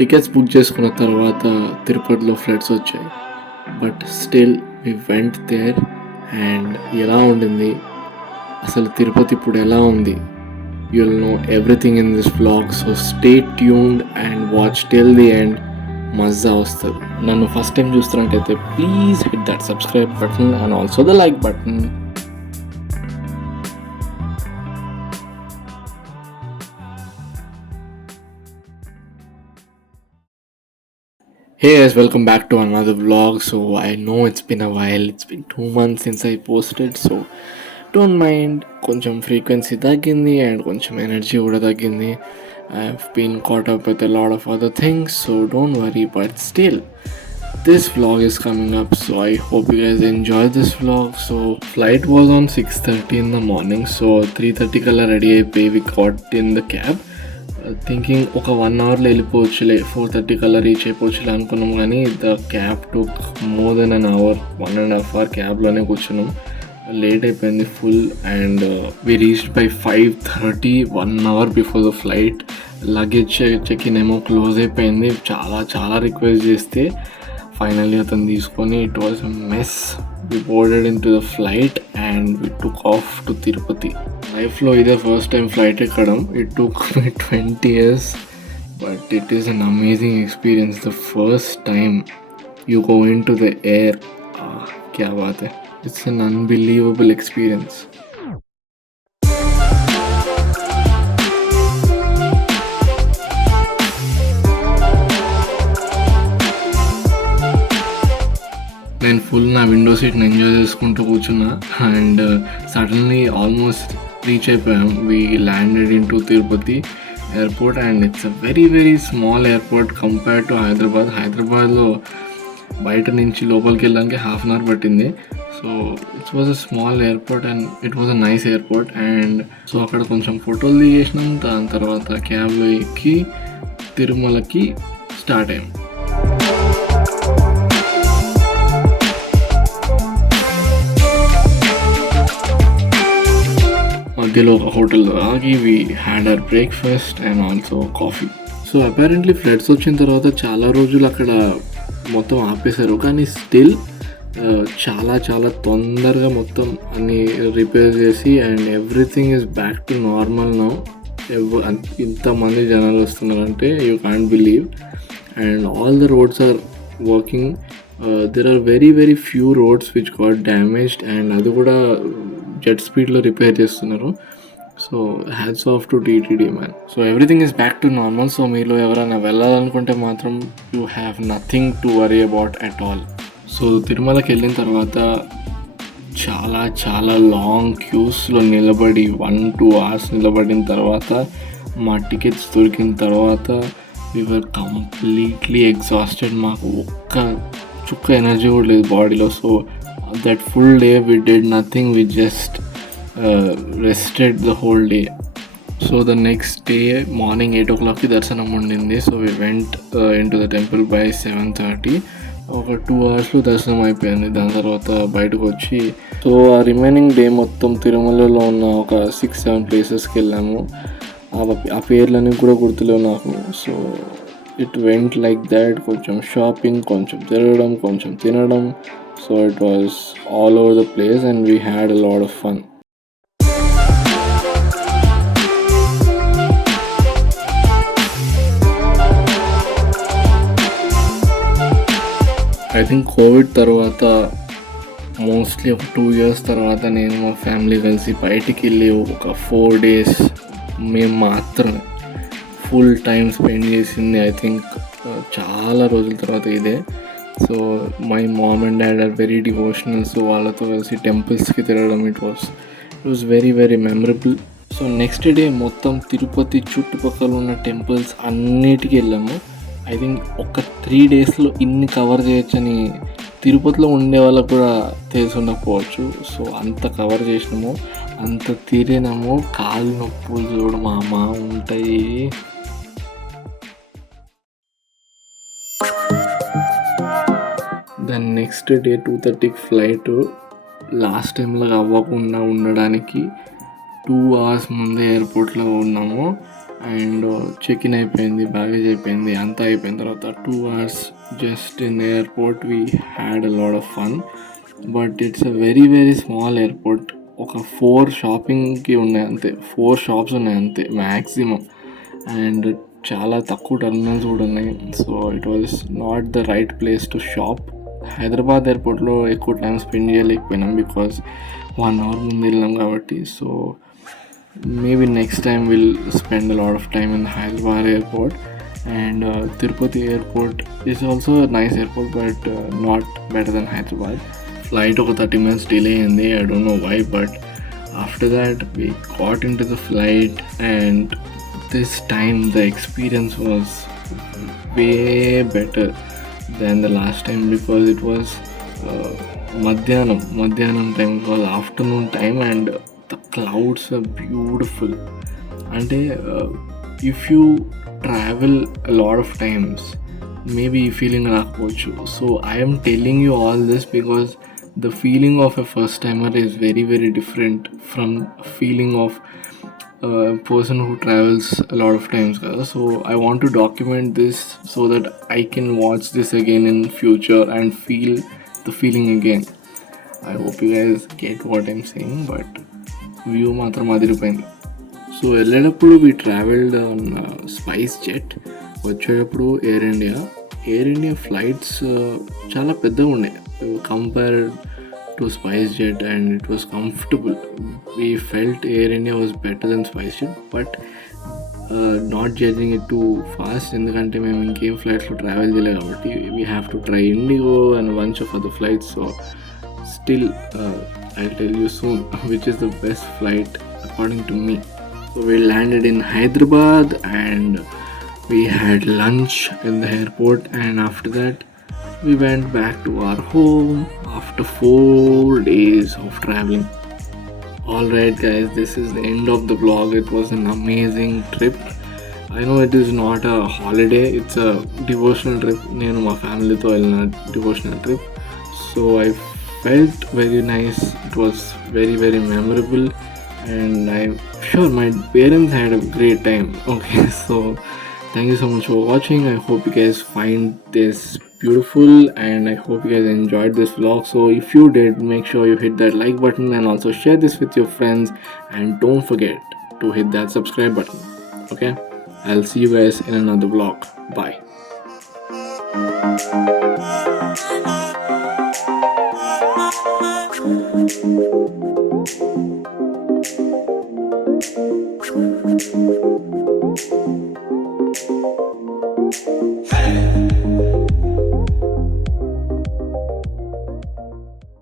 Tickets book చేసుకున్న తర్వాత తిరుపతిలో ఫ్లడ్స్ వచ్చాయి. But still we went there. And ఎలా ఉండింది, అసలు తిరుపతి ఇప్పుడు ఎలా ఉంది, you'll know everything in this vlog. So stay tuned and watch till the end. మజా వస్తుంది. నన్ను ఫస్ట్ టైం చూస్తున్నట్టయితే please hit that subscribe button and also the like button. Hey guys, welcome back to another vlog. So I know it's been a while. It's been 2 months since I posted. So don't mind, కొంచెం ఫ్రీక్వెన్సీ తగ్గింది అండ్ కొంచెం ఎనర్జీ కూడా తగ్గింది. I've been caught up with a lot of other things, so don't worry. But still, this vlog is coming up, so I hope you guys enjoy this vlog. So flight was on 6:30 in the morning, so 3:30 kalla ready అయిపోయి we got in the cab. Thinking ఒక 1 అవర్లో వెళ్ళిపోవచ్చులే, 4:30 కల్లా రీచ్ అయిపోవచ్చులే అనుకున్నాం. కానీ the cab took more than an hour, 1.5 hour క్యాబ్లోనే కూర్చున్నాం. లేట్ అయిపోయింది full. And we reached by 5:30, 1 hour before the flight. Luggage check in ఏమో క్లోజ్ అయిపోయింది. చాలా రిక్వెస్ట్ చేస్తే ఫైనల్లీ అతను తీసుకొని, it was a mess. We boarded in to the flight and we took off to Tirupati. లైఫ్లో ఇదే first time flight ఎక్కడం. It took me 20 years, but it is an amazing experience. The first time you go in to the air, క్యా బాత్ హై. It's an unbelievable experience. నేను full నా window సీట్ని enjoy చేసుకుంటూ కూర్చున్నా. అండ్ సడన్లీ ఆల్మోస్ట్ రీచ్ అయిపోయాం. We landed into Tirupati airport and it's a very small airport compare to హైదరాబాద్లో బయట నుంచి లోపలికి వెళ్ళడానికి 1/2 hour పట్టింది. So it was a small airport and it was a nice airport. And so అక్కడ కొంచెం ఫోటోలు దిగేసినాం. దాని తర్వాత క్యాబ్లో ఎక్కి తిరుమలకి స్టార్ట్ అయ్యాం. మధ్యలో ఒక హోటల్లో ఆగి we had our breakfast and also coffee. So apparently floods వచ్చిన తర్వాత చాలా రోజులు అక్కడ మొత్తం ఆపేశారు. కానీ స్టిల్ చాలా తొందరగా మొత్తం అన్ని రిపేర్ చేసి and everything is back to normal now. ఇంతమంది జనాలు వస్తున్నారంటే you can't believe. And all the roads are working. There are very few roads which got damaged and అది కూడా జెట్ స్పీడ్లో రిపేర్ చేస్తున్నారు. So hats off to TTD man. So everything is back to normal. So మీలో ఎవరైనా వెళ్ళాలనుకుంటే మాత్రం you have nothing to worry about at all. So తిరుమలకి వెళ్ళిన తర్వాత చాలా లాంగ్ క్యూస్లో నిలబడి 1-2 hours నిలబడిన తర్వాత మా టికెట్స్ దొరికిన తర్వాత వి వర్ కంప్లీట్లీ ఎగ్జాస్టెడ్. మాకు ఒక్క చుక్క ఎనర్జీ కూడా లేదు బాడీలో. So that full day we did nothing, we just rested the whole day. So the next day morning 8 o'clockకి దర్శనం ఉండింది. So we went in to the temple by 7:30. ఒక 2 hours దర్శనం అయిపోయింది. దాని తర్వాత బయటకు వచ్చి సో ఆ రిమైనింగ్ డే మొత్తం తిరుమలలో ఉన్న ఒక 6-7 ప్లేసెస్కి వెళ్ళాము. ఆ పేర్లన్నీ కూడా గుర్తులేవు నాకు. So it went like that. కొంచెం షాపింగ్, కొంచెం తిరగడం, కొంచెం తినడం. So it was all over the place and we had a lot of fun. I think Covid తర్వాత మోస్ట్లీ ఒక 2 years తర్వాత నేను మా ఫ్యామిలీ కలిసి బయటికి వెళ్ళి ఒక 4 days మేము మాత్రమే ఫుల్ టైం స్పెండ్ చేసింది. ఐ థింక్ చాలా రోజుల తర్వాత ఇదే. So my mom and dad are very devotional. So వాళ్ళతో కలిసి టెంపుల్స్కి తిరగడం it was very memorable. So next day మొత్తం తిరుపతి చుట్టుపక్కల ఉన్న టెంపుల్స్ అన్నిటికీ వెళ్ళాము. ఐ థింక్ ఒక 3 daysలో ఇన్ని కవర్ చేయొచ్చని తిరుపతిలో ఉండే వాళ్ళకు కూడా తెలిసి ఉండకపోవచ్చు. సో అంత కవర్ చేసినాము, అంత తిరిగినాము. కాళ్ళు నొప్పులు చూడు మామ ఉంటాయి. దాని నెక్స్ట్ డే 2:30కి ఫ్లైట్. లాస్ట్ టైంలో అవ్వకుండా ఉండడానికి 2 hours ముందే ఎయిర్పోర్ట్లో ఉన్నాము. అండ్ చెక్ ఇన్ అయిపోయింది, బ్యాగేజ్ అయిపోయింది, అంతా అయిపోయిన తర్వాత 2 hours just in airport we had a lot of fun. But it's a very very small airport. ఒక 4 షాపింగ్కి ఉన్నాయి అంతే, 4 షాప్స్ ఉన్నాయి అంతే మ్యాక్సిమం. అండ్ చాలా తక్కువ టెర్మినల్స్ కూడా ఉన్నాయి. So it was not the right place to shop. Hyderabad ఎయిర్పోర్ట్లో ఎక్కువ టైం స్పెండ్ చేయలేకపోయినాం బికాజ్ 1 hour ముందు వెళ్ళినాం కాబట్టి. So maybe next time we'll spend a lot of time in Hyderabad airport. And Tirupati airport is also a nice airport, but not better than Hyderabad. Flight ఒక 30 minutes delay అయింది, I don't know why, but after that we got into the flight, and this time the experience was way better than the last time because it was మధ్యాహ్నం time, it was afternoon time, and the clouds are beautiful. అంటే if you travel a lot of times maybe ఈ ఫీలింగ్ రాకపోవచ్చు. So I am telling you all this because the feeling of a first timer is very very different from feeling of a person who travels a lot of times కదా. So I want to document this so that I can watch this again in future and feel the feeling again. I hope you guys get what I'm saying, but view మాత్రం అదిరిపోయింది. So వెళ్ళేటప్పుడు we travelled on SpiceJet, వచ్చేటప్పుడు Air India flights చాలా పెద్దగా ఉండే compare to SpiceJet, and it was comfortable. We felt Air India was better than SpiceJet, but not judging it too fast, ఎందుకంటే మేము ఇంకేం ఫ్లైట్స్లో ట్రావెల్ చేయలేదు కాబట్టి. We have to try IndiGo and bunch of other flights. So still I'll tell you soon which is the best flight according to me. So we landed in Hyderabad and we had lunch in the airport, and after that we went back to our home after 4 days of traveling. Alright guys, this is the end of the vlog. It was an amazing trip. I know it is not a holiday, it's a devotional trip. నేను మా ఫ్యామిలీతో వెళ్ళిన devotional trip. So I felt very nice. It was very very memorable, and I'm sure my parents had a great time. Okay, so thank you so much for watching. I hope you guys find this beautiful, and I hope you guys enjoyed this vlog. So if you did, make sure you hit that like button and also share this with your friends, and don't forget to hit that subscribe button. Okay, I'll see you guys in another vlog. Bye. Hey!